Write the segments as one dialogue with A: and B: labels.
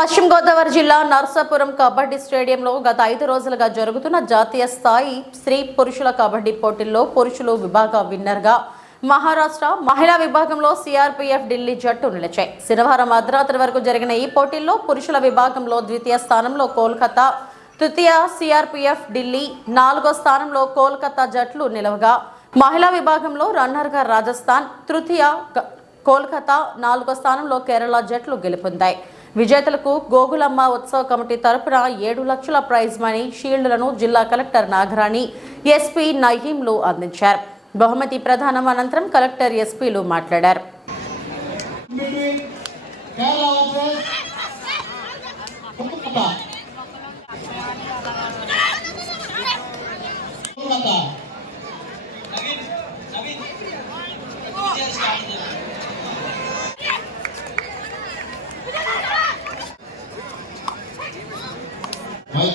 A: పశ్చిమ గోదావరి జిల్లా నర్సాపురం కబడ్డీ స్టేడియంలో గత ఐదు రోజులుగా జరుగుతున్న జాతీయ స్థాయి స్త్రీ పురుషుల కబడ్డీ పోటీల్లో పురుషులు విభాగ విన్నర్గా మహారాష్ట్ర మహిళా విభాగంలో సిఆర్పీఎఫ్ ఢిల్లీ జట్టు నిలిచాయి. శనివారం అర్ధరాత్రి వరకు జరిగిన ఈ పోటీల్లో పురుషుల విభాగంలో ద్వితీయ స్థానంలో కోల్కతా తృతీయ సిఆర్పీఎఫ్ ఢిల్లీ నాలుగో స్థానంలో కోల్కతా జట్లు నిలవగా. మహిళా విభాగంలో రన్నర్గా రాజస్థాన్ తృతీయ కోల్కతా నాలుగో స్థానంలో కేరళ జట్లు గెలుపొందాయి. విజేతలకు గోగులమ్మ ఉత్సవ కమిటీ తరపున ఏడు లక్షల ప్రైజ్ మనీ షీల్డ్లను జిల్లా కలెక్టర్ నాగరాణి ఎస్పీ నయీంలు అందించారు. బహుమతి ప్రధానం అనంతరం కలెక్టర్ ఎస్పీలు మాట్లాడారు.
B: Kerala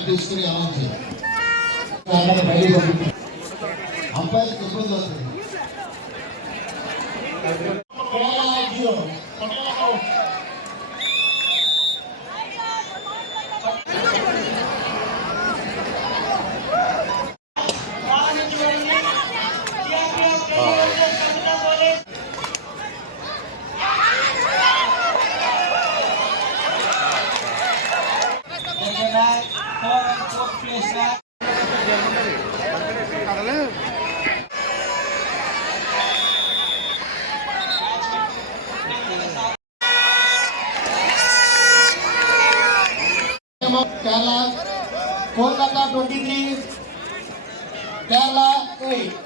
B: తీసుకుని అనౌన్స్ చేయాలి బయటికి ఇబ్బంది అవుతుంది Kerala, Kolkata 23, Kerala 8.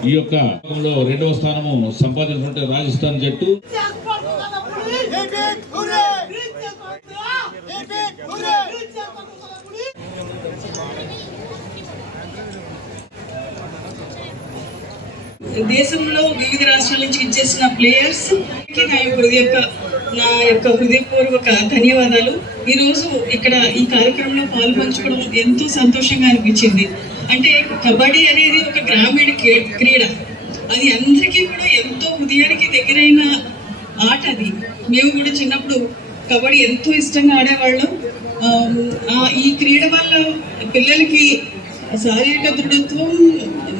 C: ఈ యొక్క విభాగంలో రెండవ స్థానము సంపాదించుకుంటే రాజస్థాన్ జట్టు.
D: దేశంలో వివిధ రాష్ట్రాల నుంచి ఇచ్చేసిన ప్లేయర్స్కి నా యొక్క నా యొక్క హృదయపూర్వక ధన్యవాదాలు. ఈరోజు ఇక్కడ ఈ కార్యక్రమంలో పాల్పంచుకోవడం ఎంతో సంతోషంగా అనిపించింది. అంటే కబడ్డీ అనేది ఒక గ్రామీణ క్రీడ. అది అందరికీ కూడా ఎంతో హృదయానికి దగ్గరైన ఆట అది. మేము కూడా చిన్నప్పుడు కబడ్డీ ఎంతో ఇష్టంగా ఆడేవాళ్ళం. ఈ క్రీడ వల్ల పిల్లలకి శారీరక దృఢత్వం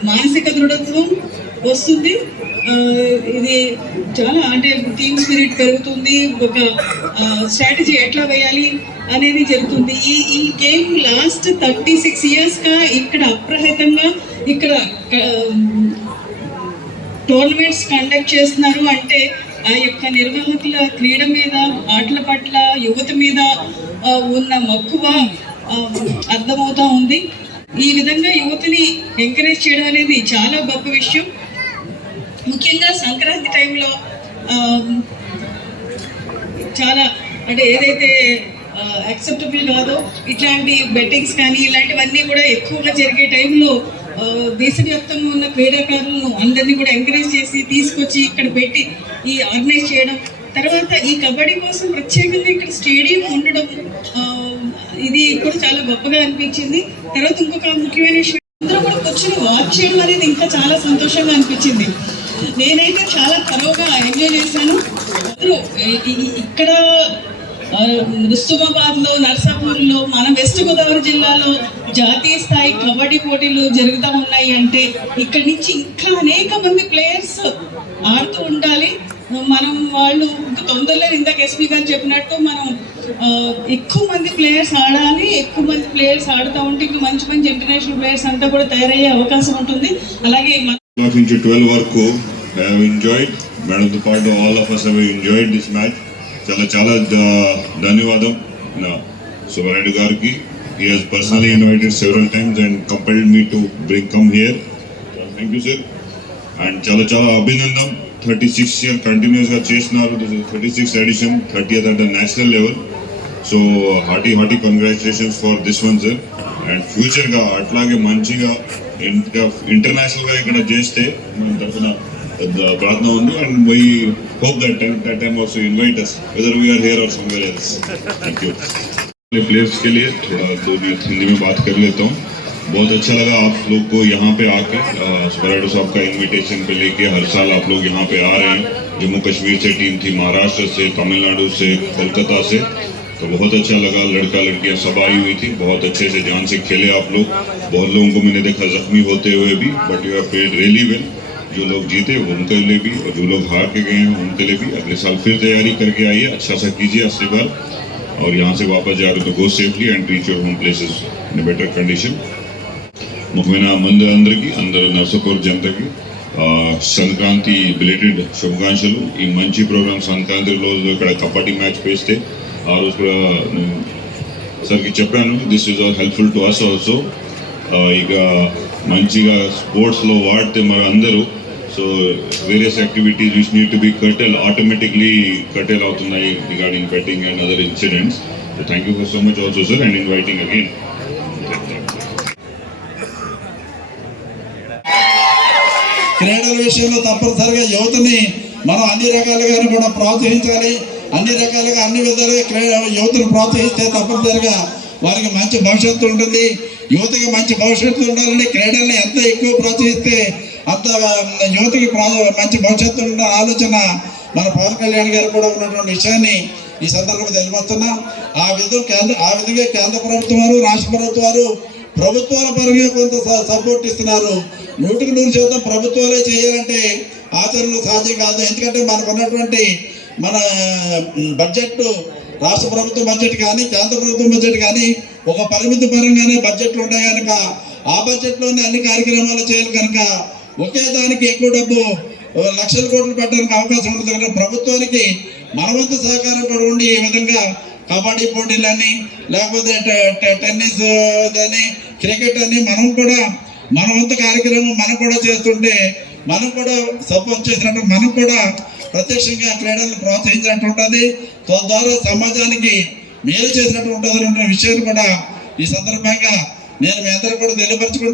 D: మానసిక దృఢత్వం వస్తుంది. ఇది చాలా అంటే టీమ్ స్పిరిట్ పెరుగుతుంది. ఒక స్ట్రాటజీ ఎట్లా వేయాలి అనేది జరుగుతుంది. ఈ ఈ గేమ్ లాస్ట్ థర్టీ సిక్స్ ఇయర్స్గా ఇక్కడ అప్రహితంగా ఇక్కడ టోర్నమెంట్స్ కండక్ట్ చేస్తున్నారు. అంటే ఆ యొక్క నిర్వాహకుల క్రీడ మీద ఆటల పట్ల యువత మీద ఉన్న మక్కువ అర్థమవుతూ ఉంది. ఈ విధంగా యువతని ఎంకరేజ్ చేయడం అనేది చాలా గొప్ప విషయం. ముఖ్యంగా సంక్రాంతి టైంలో చాలా అంటే ఏదైతే యాక్సెప్టబుల్ కాదో ఇట్లాంటి బెట్టింగ్స్ కానీ ఇలాంటివన్నీ కూడా ఎక్కువగా జరిగే టైంలో దేశవ్యాప్తంగా ఉన్న క్రీడాకారులను అందరినీ కూడా ఎంకరేజ్ చేసి తీసుకొచ్చి ఇక్కడ పెట్టి ఈ ఆర్గనైజ్ చేయడం. తర్వాత ఈ కబడ్డీ కోసం ప్రత్యేకంగా ఇక్కడ స్టేడియం ఉండడం ఇది కూడా చాలా గొప్పగా అనిపించింది. తర్వాత ఇంకొక ముఖ్యమైన విషయం అందరూ కూడా కూర్చొని వాచ్ చేయడం అనేది ఇంకా చాలా సంతోషంగా అనిపించింది. నేనైతే చాలా తరువుగా ఎంజాయ్ చేశాను. ఇక్కడ రుస్తుమాబాద్లో నర్సాపూర్లో మన వెస్ట్ గోదావరి జిల్లాలో జాతీయ స్థాయి కబడ్డీ పోటీలు జరుగుతూ ఉన్నాయి అంటే ఇక్కడి నుంచి ఇంకా అనేక మంది ప్లేయర్స్ ఆడుతూ ఉండాలి. మనం వాళ్ళు తొందరలో ఇందాక ఎస్పీ గారు చెప్పినట్టు మనం ఎక్కువ మంది ప్లేయర్స్ ఆడాలి. ఎక్కువ మంది ప్లేయర్స్ ఆడుతూ ఉంటే ఇంకా మంచి మంచి ఇంటర్నేషనల్ ప్లేయర్స్ అంతా కూడా తయారయ్యే అవకాశం ఉంటుంది. అలాగే మన
E: o'clock into 12 వరకు I have మేడంతో పాటు all of us have enjoyed this match. చాలా చాలా ధన్యవాదం. నా సుబ్బారెడ్డి గారికి. He has personally invited several times and compelled me to bring come here thank you sir and చాలా చాలా అభినందం థర్టీ సిక్స్ ఇయర్ కంటిన్యూస్గా చేస్తున్నారు. థర్టీ సిక్స్ ఎడిషన్ థర్టీ అంటే national level so hearty hearty congratulations for this one sir and ఫ్యూచర్గా అట్లాగే మంచిగా ఇంకా international గా ఇక్కడ చేస్తే మన తరఫున పెద్ద ప్రార్థన ఉంది and we hope that time that time also invite us whether we are here or somewhere else thank you players के लिए थोड़ा दो मिनट हिंदी में बात कर लेता हूँ बहुत अच्छा लगा आप लोग को यहाँ पे आकर सुबराडो साहब का इनविटेशन पे लेके हर साल आप लोग यहाँ पे आ रहे हैं जम्मू कश्मीर से टीम थी महाराष्ट्र से तमिलनाडु से कोलकाता से तो बहुत अच्छा लगा लड़का लड़कियां सब आई हुई थी बहुत अच्छे से जान से खेले आप लोग बहुत लोगों को मैंने देखा जख्मी होते हुए भी but you have played really well जो लोग जीते वो उनके लिए भी और जो लोग हार के गए हैं उनके लिए भी अगले साल फिर तैयारी करके आइए अच्छा सा कीजिए अस्सी बार और यहाँ से वापस जा रहे हो तो go safely and reach your home places in better condition ముఖ్యమైన మంది అందరికీ అందరు నర్సపూర్ జనతకి ఆ, సంక్రాంతి బిలేటెడ్ శుభాకాంక్షలు ఈ మంచి ప్రోగ్రామ్ సంక్రాంతి రోజు ఇక్కడ కబడ్డీ మ్యాచ్ వేస్తే ఆ రోజు కూడా నేను సార్కి చెప్పాను this is all helpful to us also ఇక మంచిగా స్పోర్ట్స్లో వాడితే మరి అందరూ. So various activities which need to be curtail automatically curtail అవుతున్నాయి regarding betting and other incidents thank you for so much also sir and inviting again
F: క్రీడల విషయంలో తప్పనిసరిగా యువతని మనం అన్ని రకాలుగా కూడా ప్రోత్సహించాలి. అన్ని రకాలుగా అన్ని విధాలుగా క్రీడ యువతను ప్రోత్సహిస్తే తప్పనిసరిగా వారికి మంచి భవిష్యత్తు ఉంటుంది. యువతకి మంచి భవిష్యత్తు ఉండాలని క్రీడల్ని ఎంత ఎక్కువ ప్రోత్సహిస్తే అంత యువతకి మంచి భవిష్యత్తు ఉన్న ఆలోచన మన పవన్ కళ్యాణ్ గారు కూడా ఉన్నటువంటి విషయాన్ని ఈ సందర్భంగా తెలియవస్తున్నా ఆ విధంగా కేంద్ర ఆ విధంగా కేంద్ర ప్రభుత్వం వారు రాష్ట్ర ప్రభుత్వం వారు ప్రభుత్వాల పరంగా కొంత స- సపోర్ట్ ఇస్తున్నారు. నూటికి నూరు శాతం ప్రభుత్వాలే చేయాలంటే ఆచరణలో సాధ్యం కాదు. ఎందుకంటే మనకు ఉన్నటువంటి మన బడ్జెట్ రాష్ట్ర ప్రభుత్వ బడ్జెట్ కానీ కేంద్ర ప్రభుత్వం బడ్జెట్ కానీ ఒక పరిమితి పరంగానే బడ్జెట్లు ఉంటాయి కనుక ఆ బడ్జెట్లోనే అన్ని కార్యక్రమాలు చేయాలి కనుక ఒకే దానికి ఎక్కువ డబ్బు లక్షల కోట్లు పెట్టడానికి అవకాశం ఉంటుంది కనుక ప్రభుత్వానికి మనవంతు సహకారం కూడా ఉండి ఈ విధంగా కబడ్డీ పోటీలని లేకపోతే టెన్నిస్ అని క్రికెట్ అని మనం కూడా మనవంతు కార్యక్రమం మనం కూడా చేస్తుంటే మనం కూడా సపోర్ట్ చేసినట్టు మనం కూడా ప్రత్యక్షంగా క్రీడలను ప్రోత్సహించినట్టు ఉంటుంది. తద్వారా సమాజానికి మేలు చేసినట్టు ఉంటుంది అనే విషయాన్ని కూడా ఈ సందర్భంగా నేను మీ అందరూ కూడా తెలియపరచుకుంటూ